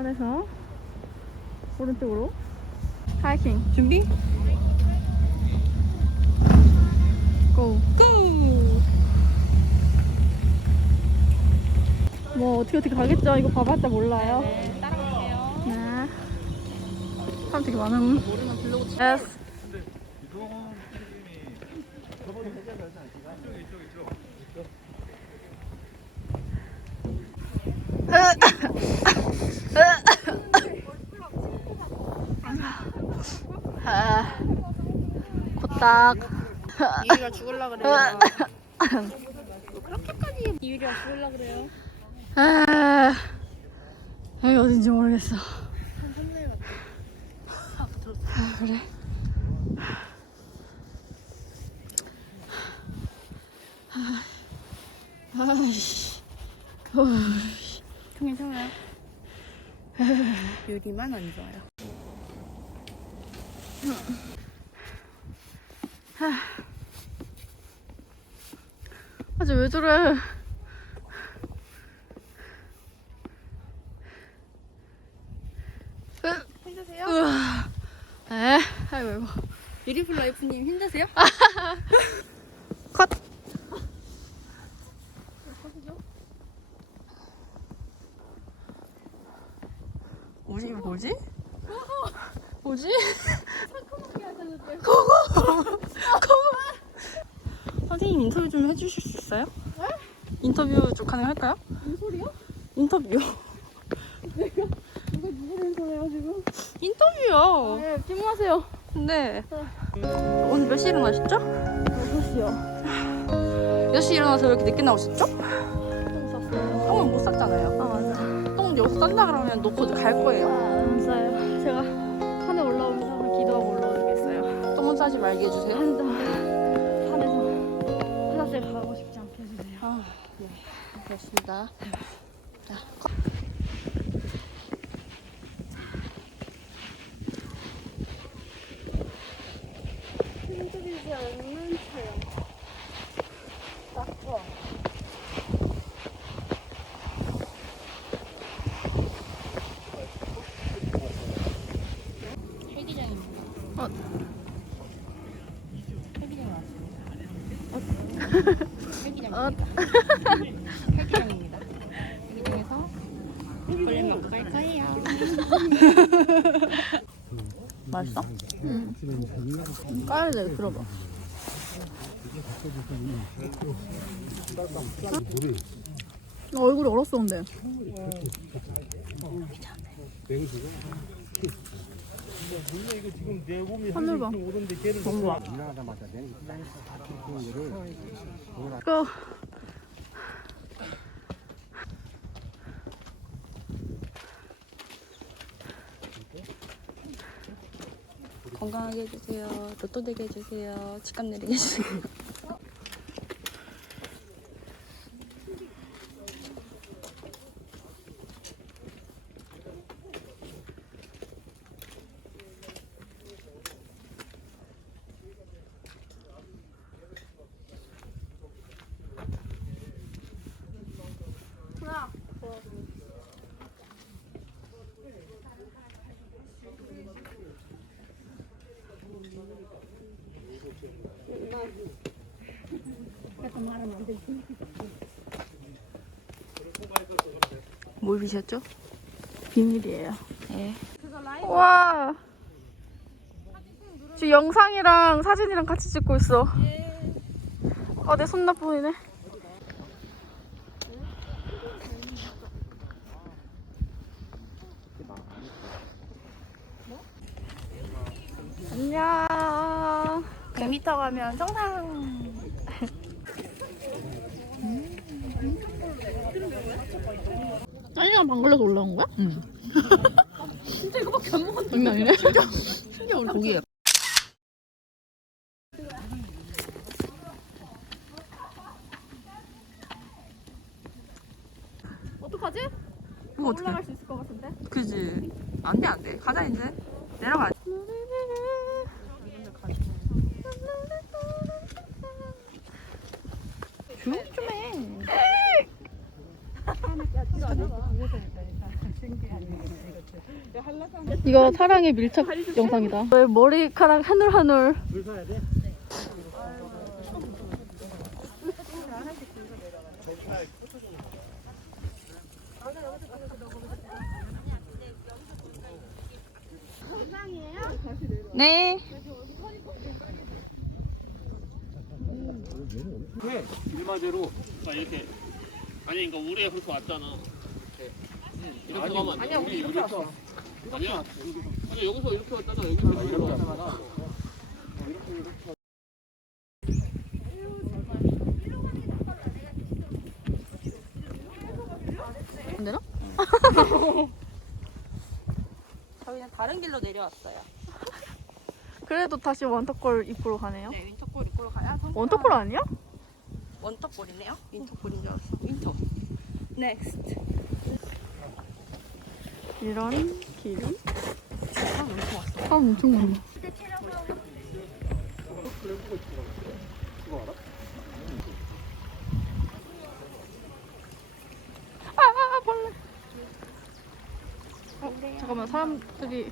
마을에서 오른쪽으로 하이킹 준비? 고! 고! 뭐 어떻게 어떻게 가겠죠? 이거 봐봤자 몰라요. 네, 따라갈게요. 네. 사람 되게 많음. 모르면 블로그 치 예스. 아, 코딱. 이유리가 죽을라 그래요. 그렇게까지 이유리가 죽을라 그래요. 아, 여기 어딘지 모르겠어. 아, 그래. 아, 아이씨. 어이씨. 괜찮아요. 유리만 안 좋아요. 아직 왜 저래? 힘드세요? 에? 아이고, 아이고. 유리풀 라이프님 힘드세요? 뭐지? 이거 뭐지? 뭐지? 고고! 고고! 선생님 인터뷰 좀 해주실 수 있어요? 네? 인터뷰 좀 가능할까요? 무슨 소리요? 인터뷰요. 누가 누구를 인터뷰해요 지금? 인터뷰요. 네, 질문하세요. 네. 오늘 몇 시에 일어나셨죠? 6시요. 6시에 일어나서 왜 이렇게 늦게 나오셨죠? 좀 쌌어요. 똥을 못 쌌잖아요. 여기서 싼다 그러면 놓고 갈 거예요. 안 싸요. 제가 산에 올라오면서 기도하고 올라오겠어요. 똥은 싸지 말게 해주세요. 한자 산에서 화장실 가고 싶지 않게 해주세요. 아, 네. 그렇습니다. 자, 힘들이지 않는 어. 8g입니다. 8g입니다. 여기 중에서 볼륨 먹을 거예요. 음. 맛있어? 음. 응. 까야 돼, 들어봐. 나 얼굴이 얼었어, 근데. 하늘 봐. 일어나자마자 냉딱 키우는 거를 고. 건강하게 해주세요. 로또 되게 해주세요. 집값 내리게 해주세요. 뭘 비셨죠? 비밀이에요. 네. 와. 지금 영상이랑 사진이랑 같이 찍고 있어. 아, 내 손 나쁘이네. 안녕. 100m 가면 정상. 시간 반 걸려서 올라온 거야? 응. 진짜 이거밖에 안 먹었는데. 장난 아니네? 진짜, 진짜 우리 고기야. 어떡하지? 뭐. 올라갈 수 있을 것 같은데? 그지. 안 돼, 안 돼. 가자, 이제. 내려가. 조용 좀 해. 이거 사랑의 밀착 영상이다. 왜 머리카락 한올 한 올. 물 서야 돼? 네. 왜? 일마대로 자 이렇게 아니 그러니까 우리가 그렇게 왔잖아 이렇게 아니, 가면 안 돼. 아니야, 우리 이렇게 왔어. 아니야 아니 여기서 이렇게 왔잖아 여기서 이렇게 이렇게 왔잖아 이렇게 이렇게 안 되나? 저희는 다른 길로 내려왔어요. 그래도 다시 원터골 입구로 가네요. 네, 윈터골 입구로 가야 원터골 아니야? 원터골이네요. 윈터골인 줄 알았어. 윈터. 넥스트. 이런 길이. 아 엄청 많아. 아, 아, 벌레. 어, 잠깐만 사람들이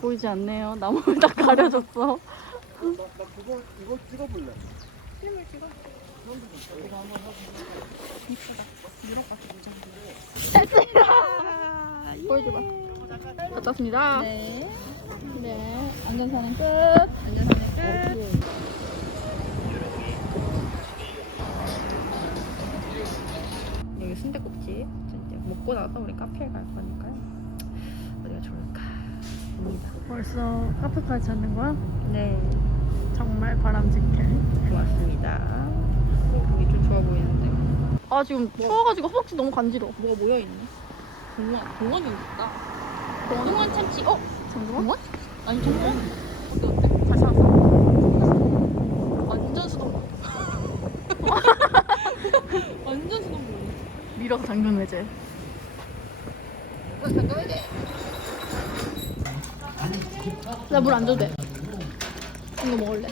보이지 않네요. 나무를 다 가려줬어. 나, 나 그거 이거 찍어볼래. 보여줘봐. 갔다 왔습니다. 네. 네. 안전사는 끝. 안전하게 끝. 여기 순대국집 이제 먹고 나서 우리 카페에 갈 거니까요. 어디가 좋을까? 벌써 카페까지 찾는 거야? 네, 정말 바람직해. 고맙습니다. 여기 좀 좋아 보이는데. 아 지금 추워가지고 허벅지 너무 간지러워. 뭐가 모여 있네. 동원, 동원이 있다. 동원 참치. 어? 잠깐만. 아니 동원? 어때 어때? 잘 살았어? 완전 수동. 완전 수동. 밀어서 당근 외제. 나 물 안 줘도 돼. 이거 먹을래.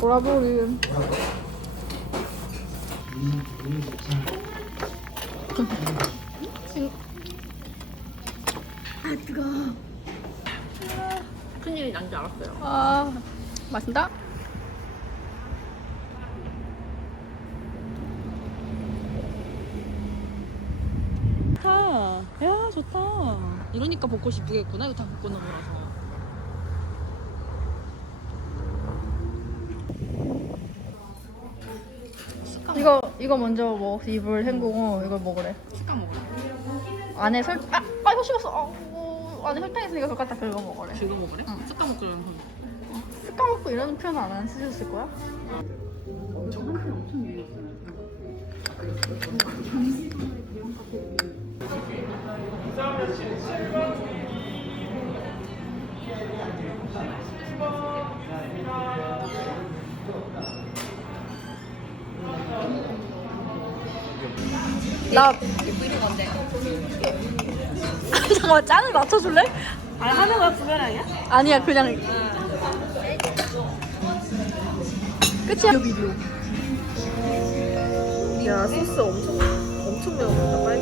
보라보리. 큰일이 난줄 알았어요. 아, 맛있다. 좋다. 이러니까 벚꽃이 이쁘겠구나. 이거 다 벚꽃 나무라서. 이거 이거 먼저 먹어. 입을 헹구고 이걸 먹으래. 식감 먹으라. 안에 설 아, 아 이거 씹었어. 아, 어, 안에 설탕 있으니까 그거 갖다 긁어 먹으래. 긁어 먹으래? 응. 식감 먹으려면 습관 먹고 이런 표현 안 쓰셨을 거야? 나 이쁘는 건 데. 잠깐만 짠을 맞춰줄래? 아 하나가 구별하냐? 아니야 그냥 끝이야. 야 소스 엄청 엄청 매워. 빨개가지고.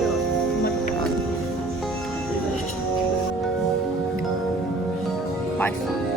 맛있어.